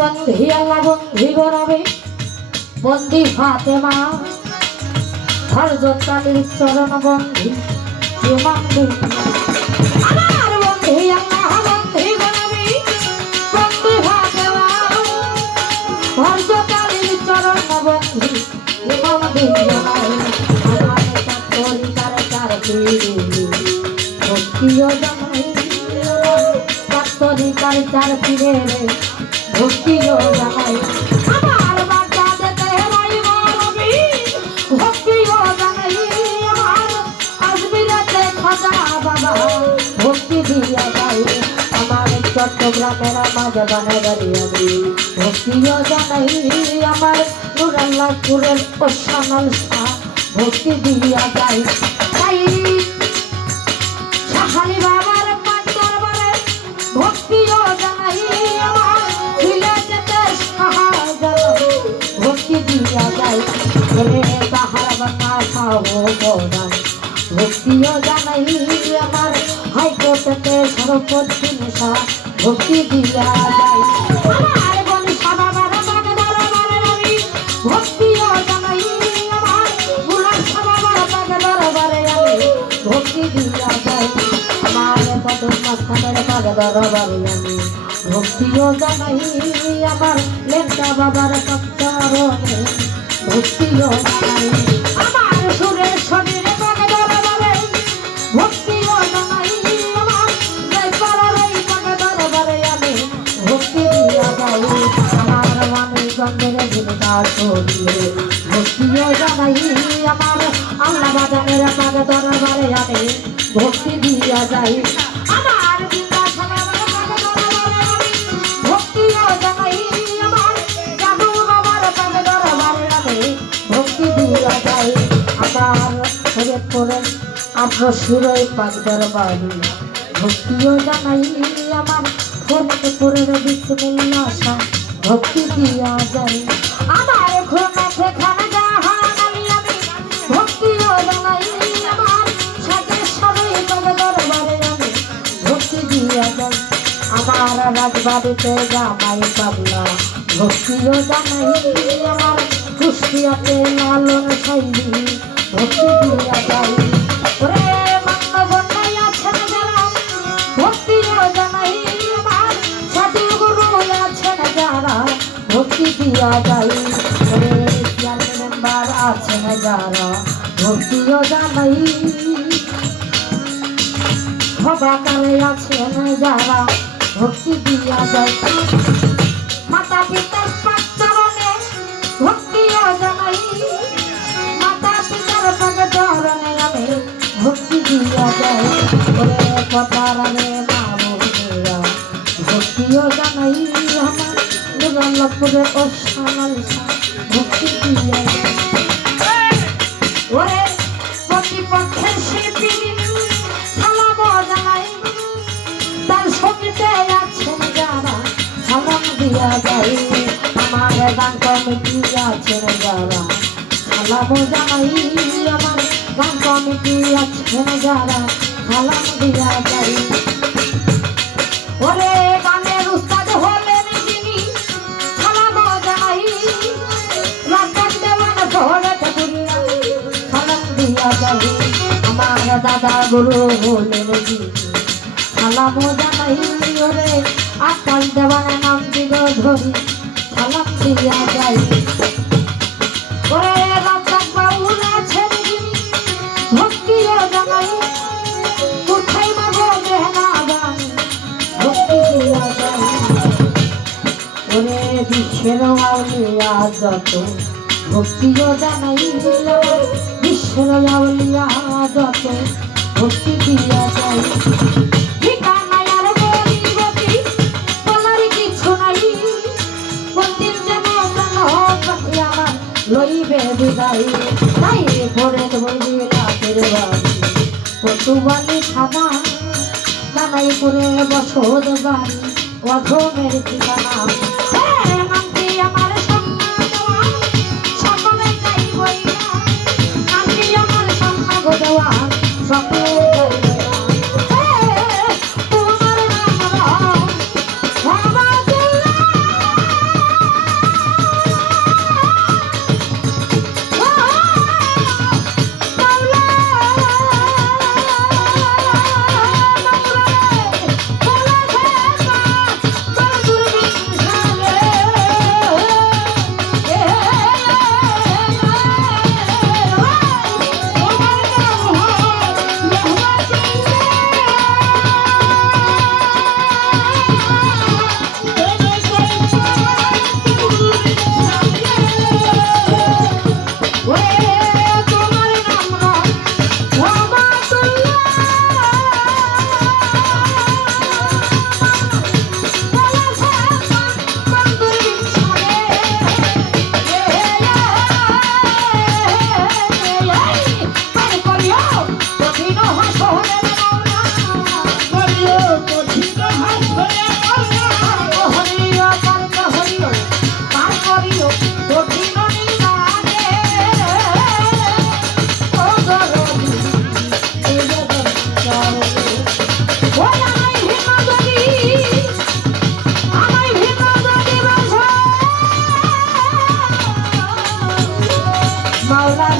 বন্ধি আল্লাহ বন্ধি গরবে বন্ধি ফাতেমা হযরত আলীর চরণ বন্ধি ইমাম আমার বন্ধি আল্লাহ বন্ধি গরবে বন্ধি ফাতেমা হযরত আলীর চরণ বন্ধি ইমাম আমার তরিকার চার পীর ভক্তিও জানাই তরিকার চার পীরের ভক্তিও জানাই আমার বাচ্চা যেতে ভাই মরবি ভক্তিও জানাই আমার আজমিরাতে খাজা বাবা ভক্তি দিয়া যাই আমার চট্টগ্রামের মাঝে বানাগারি আমি ভক্তিও জানাই আমার নুরাল্লাহপুরের ওসানাল শাহ ভক্তি দিয়া যাই তাই শাহালি বাবার পাঁচ দরবারে ভক্তিও জানাই আমার সিলেটেতে শাহজালাল ভক্তি দিয়া যাই রে তাহার বাংলা সাহবান ভক্তিও জানাই আমার হাইকোর্টেতে সরপতি শাহ ভক্তি দিয়া যাই আমার বংশা বাবার বাগ দরবারে আমি ভক্তিও জানাই আমার বুলার বাবার বাগ দরবারে আমি ভক্তি দিয়া যাই আমার পদম মাস্তানের বাগ দরবারে আমি ভক্তিও জানাই আমার লেঙ্কা বাবার চরণে ভক্তিও জানাই আমার সুরেশ্বরীর বাগ দরবারে ভক্তিও জানাই আমার জয়পাড়ার এই বাগ দরবারে আমি ভক্তি দিয়া যাই আমার মানিকগঞ্জের জিন্দা শরীরে ভক্তিও জানাই আমার আল্লাহ বাজানের বাগ দরবারে আমি ভক্তি দিয়া যাই আমার বিন্দাসনের বাগ দরবারে আমি ভক্তিও জানাই আমার জাদু বাবার বাগ দরবারে আমি ভক্তি দিয়া যাই আমার শরীয়তপুরের আফ্রসিরই বাগ দরবারে ভক্তিও জানাই আমার ফরিদপুরের বিসমিল্লাহ শাহ ভক্তি দিয়া যাই আমার খুলনাতে খাজা আলী আমি ভক্তিও জানাই আমার সাগেশ্বরী বাগ দরবারে আমি ভক্তি দিয়া যাই আমার রাজবাড়িতে জামাই পাগলা ভক্তিও জানাই আমার কুষ্টিয়াতে লালন সাইদি ভক্তি দিয়া যাই ওরে মান্যগণ্যায় আছেন যারা ভক্তিও জানাই আমার সাধু গুরু আছেন যারা ভক্তি দিয়া যাই ওরে চেয়ারম্যান মেম্বার আছেন যারা ভক্তিও জানাই সভাকারে আছেন যারা ভক্তি দিয়া যায় মাতা পিতার পাঁচ চরণে ভক্তিও জানাই মাতা পিতার পাঁচ চরণে আমি ভক্তি দিয়া যাই ওরে পতারানে মা বোনেরা ভক্তিও জানাই আমার নুরাল্লাহপুরের ওসানাল শাহ ভক্তি দিয়া যায় ওরে প্রতিপক্ষের শিল্পী সালামও জানাই তার সঙ্গীতে আছেন যারা সালাম দিয়া যায় আমার গান কমিটি আছেন যারা সালামও জানাই আমার গান কমিটি আছেন যারা সালাম দিয়া যায় ওরে গানের উস্তাদ হলেন যিনি সালামও জানাই রাজাক দেওয়ান ভরে ঠাকুরিয়া সালাম দিয়া যায় আমার দাদা গুরু হলেন যিনি সালামও জানাই ওরে আকাল দেওয়ানের নাম দিল ধরি সালাম দিয়া যাই ওরে রাজাক বাউল আছেন যিনি ভক্তিও জানাই কোথায় মাগো বেহনা গান ভক্তি দিয়া যাই ওরে বিশ্বের আউলিয়া যত ভক্তিও জানাই বিশ্বের আউলিয়া যত ভক্তি দিয়া যাই লইবে বিদায় তাই ভরে বইলা ফেরে বাড়ি পটুয়ালি থানা কানাই করে বসত বাড়ি অধমের ঠিকানা নামটি আমার সকলে তাই বইলা নামটি আমার সম্মান দেওয়া সকলে তোমার নাম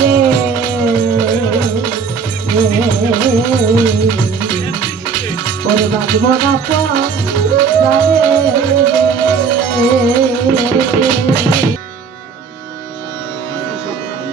রে ওরে বাজব না পা